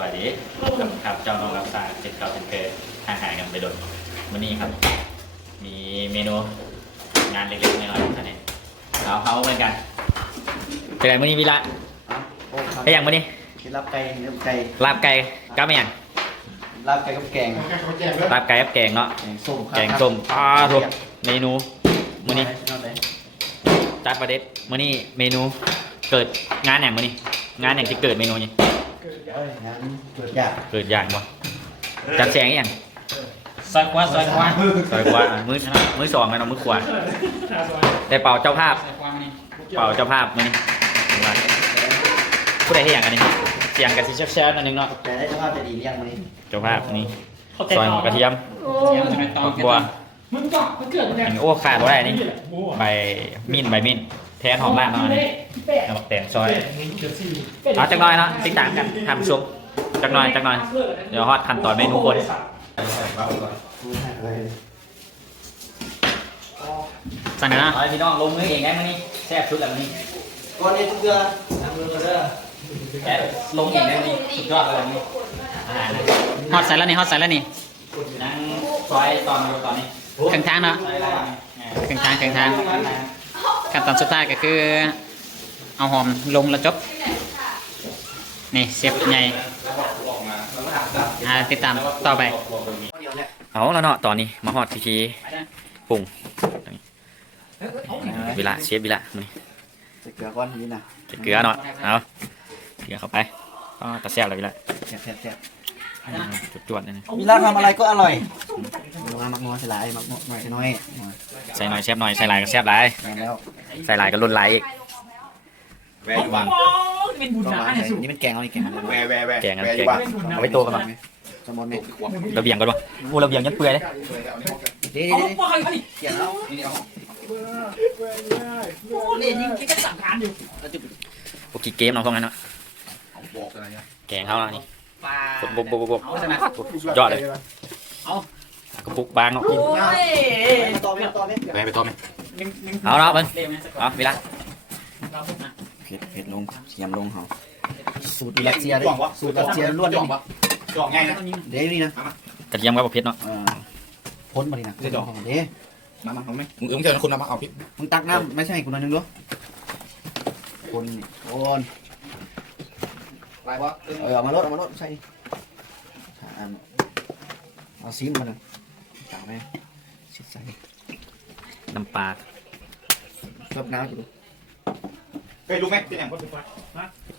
บายดีครับเจ้าน้องรับสารเจ็ดเก่าเป็นเพจห่างหายกันไปโดนวันนี้ครับ มีเมนูงานเล็กๆน้อยๆท่านนี้เขาเหมือนกันเจอกันวันนี้วิระไปอย่างวันนี้ ลาบไก่ลาบไก่กับไม่อย่าง ลาบไก่กับแกง ลาบไก่กับแกงเนาะ แกงส้ม แกงส้มถูกเมนูมื้อนี้ เลย จัดประเด็ดมื้อนี้เมนูเกิดงานอย่างมื้อนี้งานอย่างที่เกิดเมนูนี้ งั้นเกิดยาก เกิดอย่างบ่จัดแจงอย่าง ซอยขวาซอยขวา ซอยกว่ามื้อสองกันเนาะมื้อขวาแต่เป่าเจ้าภาพ ซอยขวามานี่ เป่าเจ้าภาพมื้อนี้ผู้ใดให้อย่างอันนี้เสียงกันสิแซ่บๆนั่นนึงเนาะ แต่ได้เจ้าภาพจะดีเลี้ยงวันนี้ เจ้าภาพนี่ซอยหอมกระเทียม เสียงจะไปต่อ บัว มึงก็มันเกิดมัน อันนี้โอ้ขาดบ่ได้นี่ใบมิ้นแทนหอมล่างเนาะอันนี้เอาบักแตงซอยเอาจักหน่อยเนาะติดตามกันทำซุปจักหน่อยเดี๋ยวฮอดขั้นตอนเมนูคนสั่งกันนะเอาพี่น้องลงมือเองได้มื้อนี้แซ่บสุดแล้วมื้อนี้ ก่อนนี้ทุกเดือน แกลงเองได้มื้อนี้สุดยอดเลยมื้อนี้อาหารนะ ฮอตใส่แล้วนี่ฮอตใส่แล้วนี่ นั่งซอยตอนนี้ เครื่องทางเนาะ ซอยแล้ว เครื่องทางขั้นตอนสุดท้ายก็คือเอาหอมลงแล้วจบนี่เซฟใหญ่ติดตามต่อไป เอาแล้วเนาะตอนนี้มาฮอดพิธีปรุงเวลาเชฟเวลามื้อนี้ จะเกลือก้อนนี้นะ เกลือเนาะเอาเกลือเข้าไปก็ตะแซ่บเลยเวลา แซ่บ จวดๆเลยนะ มีร้านทำอะไรก็อร่อยมักน้อยใส่หลายมักน้อยน้อย ใส่หน่อยแซ่บหน่อยใส่หลายก็แซ่บหลาย แล้ว ใส่หลายก็ล้นหลายอีก แวร์อยู่บ้านเป็นบุญ ต้อง นะ มา เนี่ยสุด นี่เป็นแกงเอานี่แกง แวร์ แกงเอาไว้ตัวกันหน่อย สมอนเนี่ย ระเบียงกันวะกูระเบียงยัดเปื่อยเลย ดี เอาไปเอาดิ เกี่ยวแล้ว นี่ยิงแค่สั่งการอยู่ พวกกี่เกมน้องพวกนั้นเนาะแกงเขาเนาะนี่ ปลา บกยอดเลยกระปุกบางเนาะ ต่อไหม ไปต่อไหมเอาเนาะเบิ้ง เร็วนะ เอาเวลา เผ็ดลงเสียมลงเขาสูตรรัสเซียด้วยสูตรรัสเซียล้วนด้วย จ่องง่ายนะ เดี๋ยวนี่นะ กระเทียมกับเผ็ดเนาะ พ้นมาดินะเดี๋ยวเดี๋ยว มาเอาไหมมึงเจอคุณมาเอาพี่ มึงตักน้ำไม่ใช่กูหน่อยนึงด้วยคนอะไรวะ เอามาลดใช่เอาซีมมาหนึ่งตักไหมชิดใส่ น้ำปลา ชอบน้ำกูดู ไปดูไหมเป็นอย่างก็ถูกปะ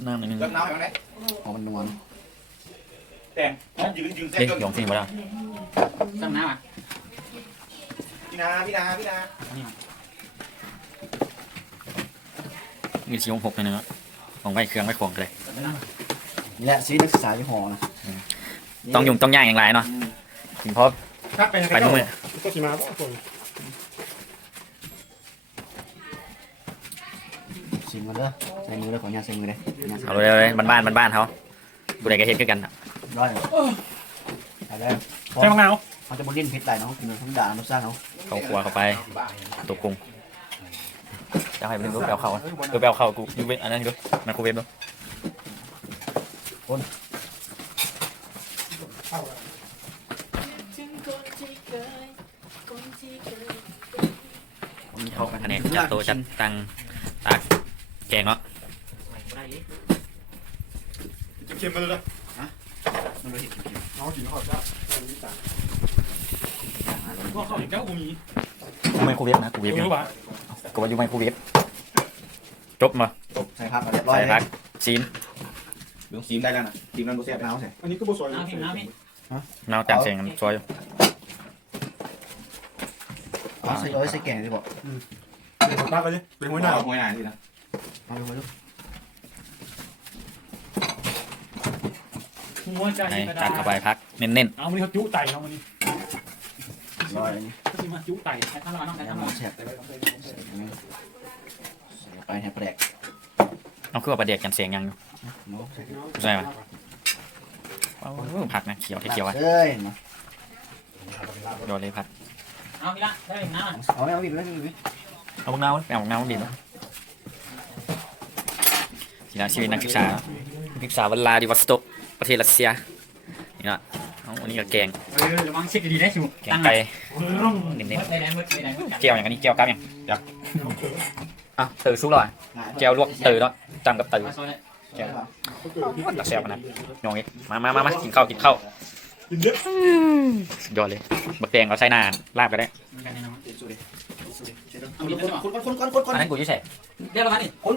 น้ำนิดนึง เริ่มน้ำอย่างไร เอามันนวล แต่ยืนเส้น เฮ้ย จน หยองฟิล์มมาแล้ว ตั้งน้ำอ่ะ พี่นา มีชิ้น6เลยเนาะของไว้เครื่องไว้ของกันเลย นี่แหละซีนักศึกษาอยู่หอนะ ต้องย่างอย่างไรเนาะถึงพอไปมือ ก็ชิมาบ่คน ซีมาเด้อใส่มือเลยขออนุญาตใส่มือเลย เอาเลยบ้านเขาผู้ใดก็เฮ็ดคือกัน ร้อยไปแล้ว ใช่มะนาว เขาจะบดลิ้นเผ็ดไหลเนาะกินทั้งด่าทั้งซ่าเนาะ เข้าครัวเข้าไปตัวกุ้งจะให้ไปดูแปลเขาดูแปลเขากูยูเวนอันนั้นดูมันคูเวนดูนี่เขาคะแนนจัดโตจัดตังตักแกงเนาะ เค็มมาเลยนะ มันเลยเห็ด น้องกินข้าวจ้าก็ข้าวอีกแล้วกูมี ไมโครเวฟนะกูเวฟ รู้ป่ะ กูว่าอยู่ไมโครเวฟจบมา ใส่ผักเรียบร้อย ใส่ เลย พักซีน เรื่องซีมได้แล้วนะซีมนั้นโบเซ่ น้ำใส่ อันนี้ก็โบสวย น้ำพี่ น้ำจานเสียงซอย ใส่ย้อยใส่แกงสิบอก เป็นบ้าไปเลยเป็นหัวหน้าหัวหน้าที่นะ เอาไปดู หัวใจ ให้จานเข้าไปพักเน้น เอาวันนี้เขาจุไตเอาวันนี้ ร้อยนี่ ก็ชิมาจุไต ใส่ข้าวร้อนน้องใส่ ใส่ ข้าวร้อน แซ่บใส่ไปแทบแปลก ๆเอาเครื่องประเดี๋ยวกันเสียงยัง เนาะ ใช่ไหมผักนะเขียวที่เขียวอ่ะ เอ้ยมา โดนเลยผัก เอาพี่ละได้น้ำอ่ะ เอาไม่เอาบิดไม่บิด เอาพวกน้ำไปเอาพวกน้ำมาบีบทีละชีวิตนักศึกษา พิกษาวลาดิวอสโตกประเทศรัสเซียนี่นะเอาอันนี้ก็แกง ระวังเช็คดีได้ชิว แกงไก่เน้น ได้ได้ได้ ๆแก้วอย่างอันนี้แก้วกับอย่างอ่ะตือซุกแล้วอ่ะแก้วลวกตือแล้วจำกับตือแก้วตักแซ่บนะยองนี้มากินข้าวสุดยอดเลยบักแดงเราใส่หน้าลาบก็ได้อันนั้นกูจะใส่ เดี๋ยวเรามาดิ คน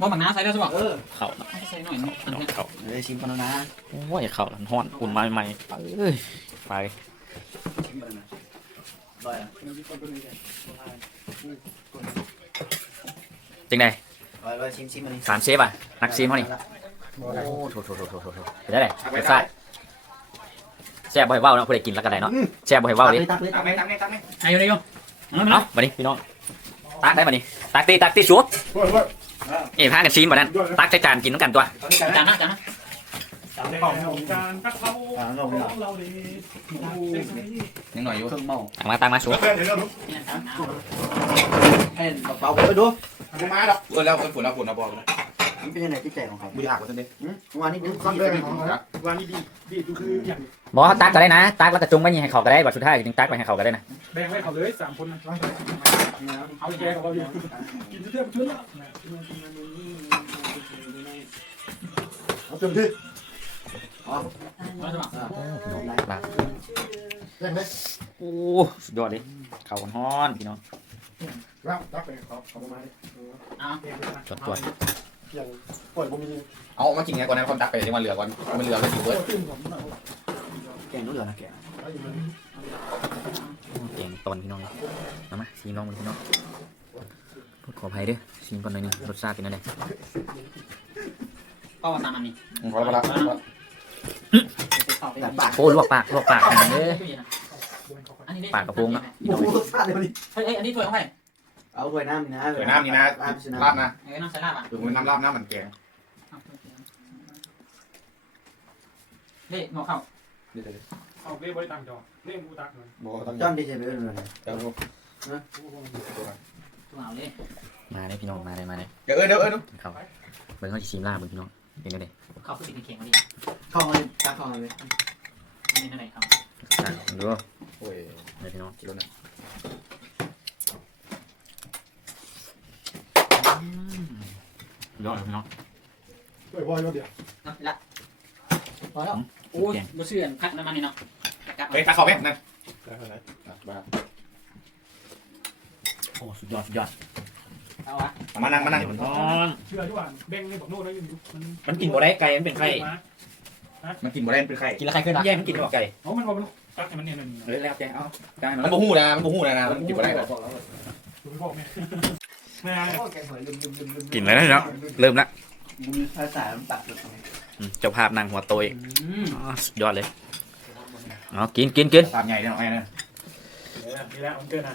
บ่หมักน้ำใส่แล้วใช่ป่ะ ข้าว ใส่หน่อยนึง ข้าว เลยชิมกันนะ โอ้ยข้าวร้อนอุ่นมาใหม่เอ้ยไปจริงไง ชิมมัน 3 เชฟอ่ะนักซีมเขานี่โอ้โถเป็นได้ไงเป็นไส้แซ่บบ่ให้เว้าเนาะผู้ใดกินแล้วก็ได้เนาะแซ่บบ่ให้เว้าดิ ตักเลย ไอ้ยูไอ้ยู เอ้ามาดิพี่น้องตักได้มาดิตักตีชัวพากันซีมบ่นั่นตักใส่จานกินน้ำกันตัว จานนะ การกัดเขาของเราดี ยังหน่อยอยู่เครื่องเมา ตักมาชัว ให้เบาไปดู มาดอกแล้วฝนเราบอกเลย มันเป็นยังไงที่ใจของเขา บุญหักกว่าเดิม วันนี้ดึงก้อน เรื่องของวันนี้ดีคืออย่าง บอกตักก็ได้นะตักแล้วก็จุ่มไว้นี่ให้เขาก็ได้บัดสุดท้ายจึงตักไปให้เขาก็ได้นะ แบ่งให้เขาเลย3 คนนะเอาแกกับเขาอยู่กินเทียบชุดละเอาเต็มที่ โอ้สุดยอดเลยข้าวฮ้อนพี่น้อง รับไปเขาประมาณนี้ จดตัว อย่างปล่อยผมมี เอามากินไงก่อนนะคนตักไปที่มันเหลือก่อนมันเหลือก็กินเบิร์ด แกงนู้นเหรอนะแก เก่งตอนพี่น้องเอามาซีมลองพี่น้องขออภัยด้วยซีมก่อนหน่อยนึงรสชาติเป็นยังไง ก็ตามอันนี้ พอแล้ว แบบปาก โอ้ลวกปากอย่างนี้ อันนี้ ปากกระโปรงนะ โอ้โหรสชาติเลยวันนี้ เฮ้ยอันนี้ถ้วยของใคร เอาถ้วยน้ำนี่นะ เดี๋ยวน้ำนี่นะลาบนะ น้ำใส่ลาบอ่ะ คือมันน้ำลาบน้ำมันแกง เด็กหัวเข่า เอาเล่บริตังจอเล่บูตักหน่อย บอกต้อง จ้อนดีเจไปเลย เดี๋ยว ตัวเอาเลย มาเลยพี่น้องมาเลย เดี๋ยวดู เขาเบิ่งเขาจะซีมลาบเบิ่งพี่น้องเป็นยังไง เข้าคือติดเข่งมาดิ เข้าเลยตักเข้าเลย อันนี้เท่าไหร่ครับ ดู โอ้ย เลยพี่น้อง กินแล้วนะ ยอดเลยพี่น้อง ด้วยพ่อยอดเดียว ละพอแล้วโอ้ยบ่เชื่อพักน้ำมันนี่เนาะ เฮ้ยตักเขาไหมนั่น โอ้สุดยอด เอาวะ มานั่ง เชื่อที่ว่าแบ่งในบอกโน้ตแล้วอยู่ มันกินบ่ได้ไก่มันเป็นไข่ มันกินบ่ได้เป็นไข่ กินแล้วไข่ขึ้นแย่มันกินได้บ่ไก่ เพราะมันว่ามันตักให้มันเนี่ยนั่น เลยแล้วแกเอาไก่ มันบ่หูนะมันกินบ่ได้นะ คุณพ่อแม่แม่ แกงหอยลืม กินแล้วเนาะเริ่มละ มีภาษาตัด เจ้าภาพนางหัวโตยสุดยอดเลยเอากิน ตามใหญ่เนี่ยไอ้นะ นี่แหละมันเกินนะ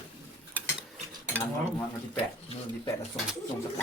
วันที่8ส่งสัก